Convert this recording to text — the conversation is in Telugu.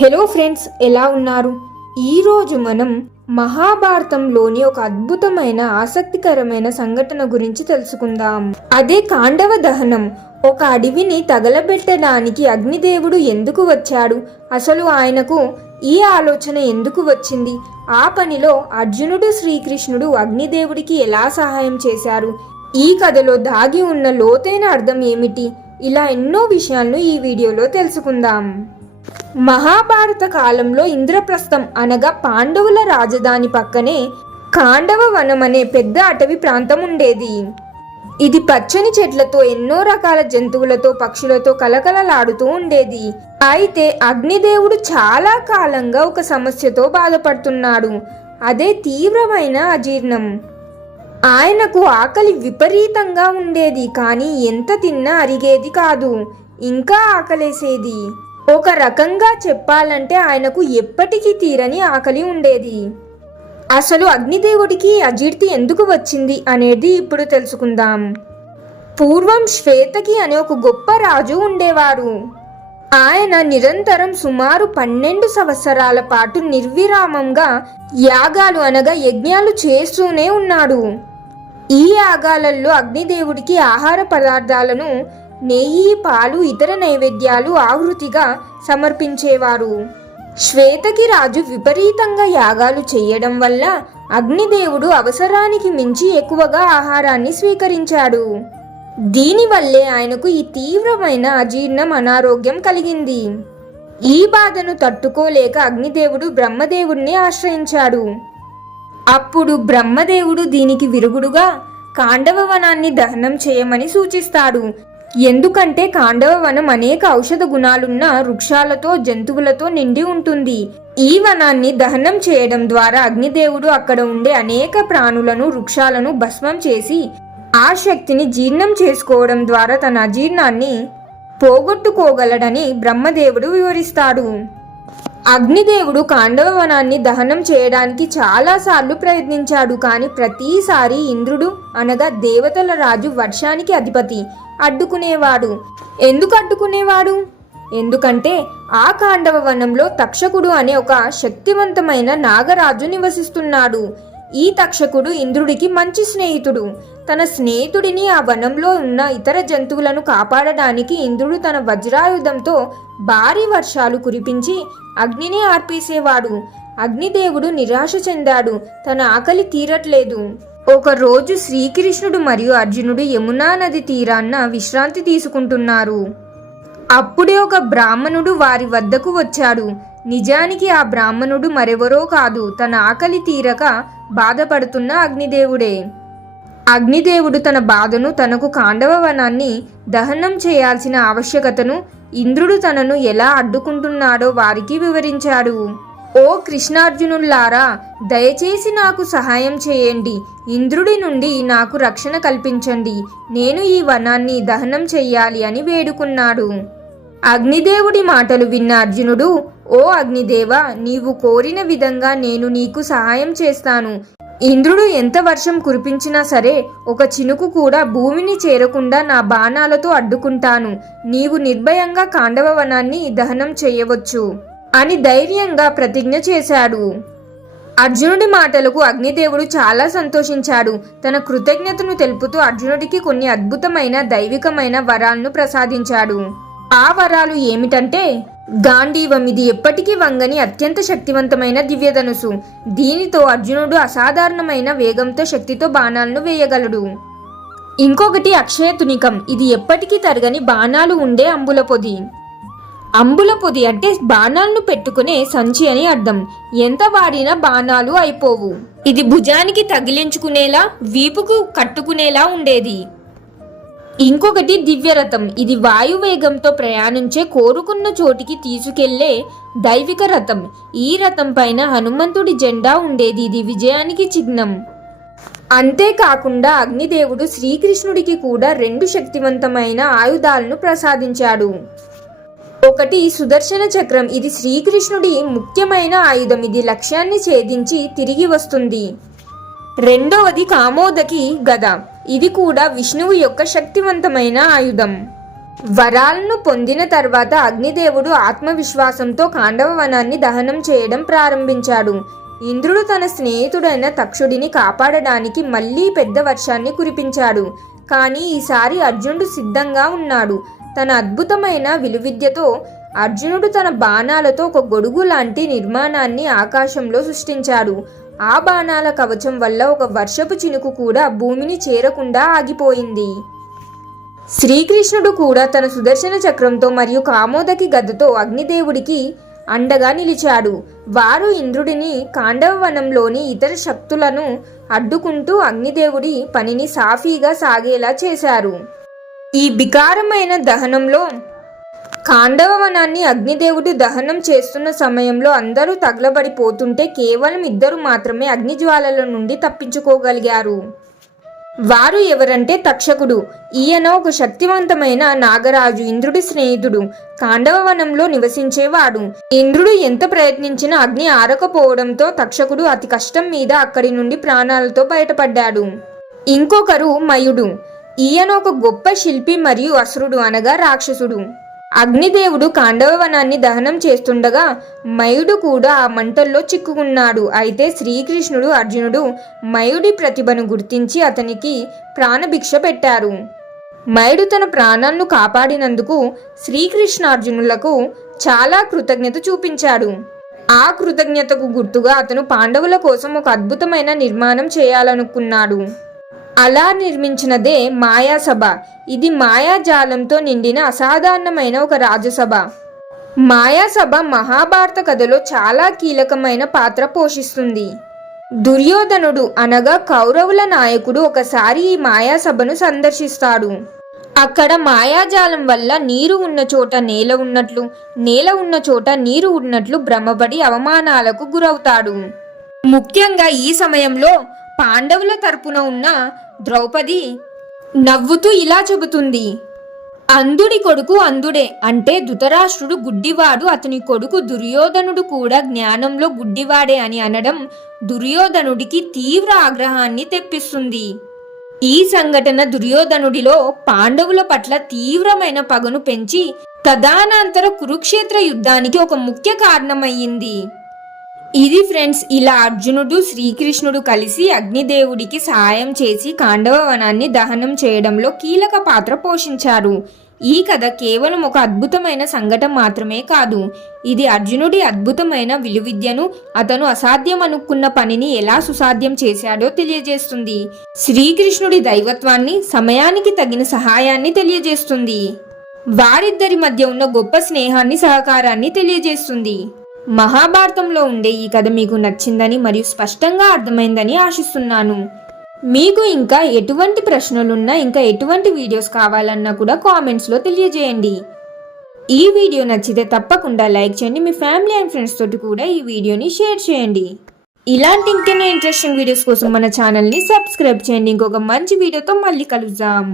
హలో ఫ్రెండ్స్ ఎలా ఉన్నారు? ఈరోజు మనం మహాభారతంలోని ఒక అద్భుతమైన ఆసక్తికరమైన సంఘటన గురించి తెలుసుకుందాం. అదే కాండవ దహనం. ఒక అడవిని తగలబెట్టడానికి అగ్నిదేవుడు ఎందుకు వచ్చాడు? అసలు ఆయనకు ఈ ఆలోచన ఎందుకు వచ్చింది? ఆ పనిలో అర్జునుడు శ్రీకృష్ణుడు అగ్నిదేవుడికి ఎలా సహాయం చేశారు? ఈ కథలో దాగి ఉన్న లోతైన అర్థం ఏమిటి? ఇలా ఎన్నో విషయాలను ఈ వీడియోలో తెలుసుకుందాం. మహాభారత కాలంలో ఇంద్రప్రస్థం అనగా పాండవుల రాజధాని పక్కనే కాండవ వనం అనే పెద్ద అటవీ ప్రాంతం ఉండేది. ఇది పచ్చని చెట్లతో ఎన్నో రకాల జంతువులతో పక్షులతో కలకలలాడుతూ ఉండేది. అయితే అగ్నిదేవుడు చాలా కాలంగా ఒక సమస్యతో బాధపడుతున్నాడు. అదే తీవ్రమైన అజీర్ణం. ఆయనకు ఆకలి విపరీతంగా ఉండేది కానీ ఎంత తిన్నా అరిగేది కాదు. ఇంకా ఆకలేసేది. ఒక రకంగా చెప్పాలంటే ఆయనకు ఎప్పటికీ తీరని ఆకలి ఉండేది. అసలు అగ్నిదేవుడికి అజీర్తి ఎందుకు వచ్చింది అనేది ఇప్పుడు తెలుసుకుందాం. పూర్వం శ్వేతకి అనే ఒక గొప్ప రాజు ఉండేవారు. ఆయన నిరంతరం సుమారు పన్నెండు సంవత్సరాల పాటు నిర్విరామంగా యాగాలు అనగా యజ్ఞాలు చేస్తూనే ఉన్నాడు. ఈ యాగాలలో అగ్నిదేవుడికి ఆహార పదార్థాలను నెయ్యి పాలు ఇతర నైవేద్యాలు ఆహృతిగా సమర్పించేవారు. శ్వేతకి రాజు విపరీతంగా యాగాలు చేయడం వల్ల అగ్నిదేవుడు అవసరానికి మించి ఎక్కువగా ఆహారాన్ని స్వీకరించాడు. దీనివల్లే ఆయనకు ఈ తీవ్రమైన అజీర్ణం అనారోగ్యం కలిగింది. ఈ బాధను తట్టుకోలేక అగ్నిదేవుడు బ్రహ్మదేవుడిని ఆశ్రయించాడు. అప్పుడు బ్రహ్మదేవుడు దీనికి విరుగుడుగా కాండవ వనాన్ని దహనం చేయమని సూచిస్తాడు. ఎందుకంటే కాండవ వనం అనేక ఔషధ గుణాలున్న వృక్షాలతో జంతువులతో నిండి ఉంటుంది. ఈ వనాన్ని దహనం చేయడం ద్వారా అగ్నిదేవుడు అక్కడ ఉండే అనేక ప్రాణులను వృక్షాలను భస్మం చేసి ఆ శక్తిని జీర్ణం చేసుకోవడం ద్వారా తన అజీర్ణాన్ని పోగొట్టుకోగలడని బ్రహ్మదేవుడు వివరిస్తాడు. అగ్నిదేవుడు కాండవ వనాన్ని దహనం చేయడానికి చాలాసార్లు ప్రయత్నించాడు కానీ ప్రతిసారి ఇంద్రుడు అనగా దేవతల రాజు వర్షానికి అధిపతి అడ్డుకునేవాడు. ఎందుకు అడ్డుకునేవాడు? ఎందుకంటే ఆ కాండవ వనంలో తక్షకుడు అనే ఒక శక్తివంతమైన నాగరాజు నివసిస్తున్నాడు. ఈ తక్షకుడు ఇంద్రుడికి మంచి స్నేహితుడు. తన స్నేహితుడిని ఆ వనంలో ఉన్న ఇతర జంతువులను కాపాడడానికి ఇంద్రుడు తన వజ్రాయుధంతో భారీ వర్షాలు కురిపించి అగ్నిని ఆర్పేసేవాడు. అగ్నిదేవుడు నిరాశ చెందాడు. తన ఆకలి తీరట్లేదు. ఒకరోజు శ్రీకృష్ణుడు మరియు అర్జునుడు యమునా నది తీరాన్న విశ్రాంతి తీసుకుంటున్నారు. అప్పుడే ఒక బ్రాహ్మణుడు వారి వద్దకు వచ్చాడు. నిజానికి ఆ బ్రాహ్మణుడు మరెవరో కాదు. తన ఆకలి తీరక బాధపడుతున్న అగ్నిదేవుడే. అగ్నిదేవుడు తన బాధను తనకు కాండవ వనాన్ని దహనం చేయాల్సిన ఆవశ్యకతను ఇంద్రుడు తనను ఎలా అడ్డుకుంటున్నాడో వారికి వివరించాడు. ఓ కృష్ణార్జునుల్లారా దయచేసి నాకు సహాయం చేయండి. ఇంద్రుడి నుండి నాకు రక్షణ కల్పించండి. నేను ఈ వనాన్ని దహనం చెయ్యాలి అని వేడుకున్నాడు. అగ్నిదేవుడి మాటలు విన్న అర్జునుడు ఓ అగ్నిదేవ నీవు కోరిన విధంగా నేను నీకు సహాయం చేస్తాను. ఇంద్రుడు ఎంత వర్షం కురిపించినా సరే ఒక చినుకు కూడా భూమిని చేరకుండా నా బాణాలతో అడ్డుకుంటాను. నీవు నిర్భయంగా కాండవ వనాన్ని దహనం చేయవచ్చు అని ధైర్యంగా ప్రతిజ్ఞ చేశాడు. అర్జునుడి మాటలకు అగ్నిదేవుడు చాలా సంతోషించాడు. తన కృతజ్ఞతను తెలుపుతూ అర్జునుడికి కొన్ని అద్భుతమైన దైవికమైన వరాలను ప్రసాదించాడు. ఆ వరాలు ఏమిటంటే గాంధీవం ఇది ఎప్పటికీ వంగని అత్యంత శక్తివంతమైన దివ్యధనుసు. దీనితో అర్జునుడు అసాధారణమైన వేగంతో శక్తితో బాణాలను వేయగలడు. ఇంకొకటి అక్షయ తునికం. ఇది ఎప్పటికీ తరగని బాణాలు ఉండే అంబుల పొది. అంబుల పొది అంటే బాణాలను పెట్టుకునే సంచి అని అర్థం. ఎంత వాడినా బాణాలు అయిపోవు. ఇది భుజానికి తగిలించుకునేలా వీపుకు కట్టుకునేలా ఉండేది. ఇంకొకటి దివ్యరథం. ఇది వాయువేగంతో ప్రయాణించే కోరుకున్న చోటికి తీసుకెళ్ళే దైవిక రథం. ఈ రథం పైన హనుమంతుడి జెండా ఉండేది. ఇది విజయానికి చిహ్నం. అంతేకాకుండా అగ్నిదేవుడు శ్రీకృష్ణుడికి కూడా రెండు శక్తివంతమైన ఆయుధాలను ప్రసాదించాడు. ఒకటి సుదర్శన చక్రం. ఇది శ్రీకృష్ణుడి ముఖ్యమైన ఆయుధం. ఇది లక్ష్యాన్ని ఛేదించి తిరిగి వస్తుంది. రెండవది కామోదకి గద. ఇది కూడా విష్ణువు యొక్క శక్తివంతమైన ఆయుధం. వరాలను పొందిన తర్వాత అగ్నిదేవుడు ఆత్మవిశ్వాసంతో కాండవ వనాన్ని దహనం చేయడం ప్రారంభించాడు. ఇంద్రుడు తన స్నేహితుడైన తక్షుడిని కాపాడడానికి మళ్ళీ పెద్ద వర్షాన్ని కురిపించాడు. కానీ ఈసారి అర్జునుడు సిద్ధంగా ఉన్నాడు. తన అద్భుతమైన విలువిద్యతో అర్జునుడు తన బాణాలతో ఒక గొడుగు లాంటి నిర్మాణాన్ని ఆకాశంలో సృష్టించాడు. ఆ బాణాల కవచం వల్ల ఒక వర్షపు చినుకు కూడా భూమిని చేరకుండా ఆగిపోయింది. శ్రీకృష్ణుడు కూడా తన సుదర్శన చక్రంతో మరియు కామోదకి గదతో అగ్నిదేవుడికి అండగా నిలిచాడు. వారు ఇంద్రుడిని కాండవవనంలోని ఇతర శక్తులను అడ్డుకుంటూ అగ్నిదేవుడి పనిని సాఫీగా సాగేలా చేశారు. ఈ వికారమైన దహనంలో కాండవ వనాన్ని అగ్నిదేవుడు దహనం చేస్తున్న సమయంలో అందరూ తగలబడిపోతుంటే కేవలం ఇద్దరు మాత్రమే అగ్నిజ్వాలల నుండి తప్పించుకోగలిగారు. వారు ఎవరంటే తక్షకుడు. ఈయన ఒక శక్తివంతమైన నాగరాజు ఇంద్రుడి స్నేహితుడు. కాండవవనంలో నివసించేవాడు. ఇంద్రుడు ఎంత ప్రయత్నించినా అగ్ని ఆరకపోవడంతో తక్షకుడు అతి కష్టం మీద అక్కడి నుండి ప్రాణాలతో బయటపడ్డాడు. ఇంకొకరు మయుడు. ఈయన ఒక గొప్ప శిల్పి మరియు అసురుడు అనగా రాక్షసుడు. అగ్నిదేవుడు కాండవవనాన్ని దహనం చేస్తుండగా మయుడు కూడా ఆ మంటల్లో చిక్కుకున్నాడు. అయితే శ్రీకృష్ణుడు అర్జునుడు మయుడి ప్రతిభను గుర్తించి అతనికి ప్రాణభిక్ష పెట్టారు. మయుడు తన ప్రాణాలను కాపాడినందుకు శ్రీకృష్ణార్జునులకు చాలా కృతజ్ఞత చూపించాడు. ఆ కృతజ్ఞతకు గుర్తుగా అతను పాండవుల కోసం ఒక అద్భుతమైన నిర్మాణం చేయాలనుకున్నాడు. అలా నిర్మించినదే మాయాసభ. ఇది మాయాజాలంతో నిండిన అసాధారణమైన ఒక రాజసభ. మాయాసభ మహాభారత కథలో చాలా కీలకమైన పాత్ర పోషిస్తుంది. దుర్యోధనుడు అనగా కౌరవుల నాయకుడు ఒకసారి ఈ మాయాసభను సందర్శిస్తాడు. అక్కడ మాయాజాలం వల్ల నీరు ఉన్న చోట నేల ఉన్నట్లు నేల ఉన్న చోట నీరు ఉన్నట్లు భ్రమపడి అవమానాలకు గురవుతాడు. ముఖ్యంగా ఈ సమయంలో పాండవుల తరపున ఉన్న ద్రౌపది నవ్వుతూ ఇలా చెబుతుంది. అంధుడి కొడుకు అంధుడే అంటే ధృతరాష్ట్రుడు గుడ్డివాడు. అతని కొడుకు దుర్యోధనుడు కూడా జ్ఞానంలో గుడ్డివాడే అని అనడం దుర్యోధనుడికి తీవ్ర ఆగ్రహాన్ని తెప్పిస్తుంది. ఈ సంఘటన దుర్యోధనుడిలో పాండవుల పట్ల తీవ్రమైన పగను పెంచి తదానంతర కురుక్షేత్ర యుద్ధానికి ఒక ముఖ్య కారణమయ్యింది. ఇది ఫ్రెండ్స్ ఇలా అర్జునుడు శ్రీకృష్ణుడు కలిసి అగ్నిదేవుడికి సహాయం చేసి కాండవ వనాన్ని దహనం చేయడంలో కీలక పాత్ర పోషించారు. ఈ కథ కేవలం ఒక అద్భుతమైన సంఘటన మాత్రమే కాదు. ఇది అర్జునుడి అద్భుతమైన విలువిద్యను అతను అసాధ్యం అనుకున్న పనిని ఎలా సుసాధ్యం చేశాడో తెలియజేస్తుంది. శ్రీకృష్ణుడి దైవత్వాన్ని సమయానికి తగిన సహాయాన్ని తెలియజేస్తుంది. వారిద్దరి మధ్య ఉన్న గొప్ప స్నేహాన్ని సహకారాన్ని తెలియజేస్తుంది. మహాభారతంలో ఉండే ఈ కథ మీకు నచ్చిందని మరియు స్పష్టంగా అర్థమైందని ఆశిస్తున్నాను. మీకు ఇంకా ఎటువంటి ప్రశ్నలున్నా ఇంకా ఎటువంటి వీడియోస్ కావాలన్నా కూడా కామెంట్స్లో తెలియజేయండి. ఈ వీడియో నచ్చితే తప్పకుండా లైక్ చేయండి మీ ఫ్యామిలీ అండ్ ఫ్రెండ్స్ తోటి కూడా ఈ వీడియోని షేర్ చేయండి. ఇలాంటి ఇంకెన్నో ఇంట్రెస్టింగ్ వీడియోస్ కోసం మన ఛానల్ని సబ్స్క్రైబ్ చేయండి. ఇంకొక మంచి వీడియోతో మళ్ళీ కలుద్దాం.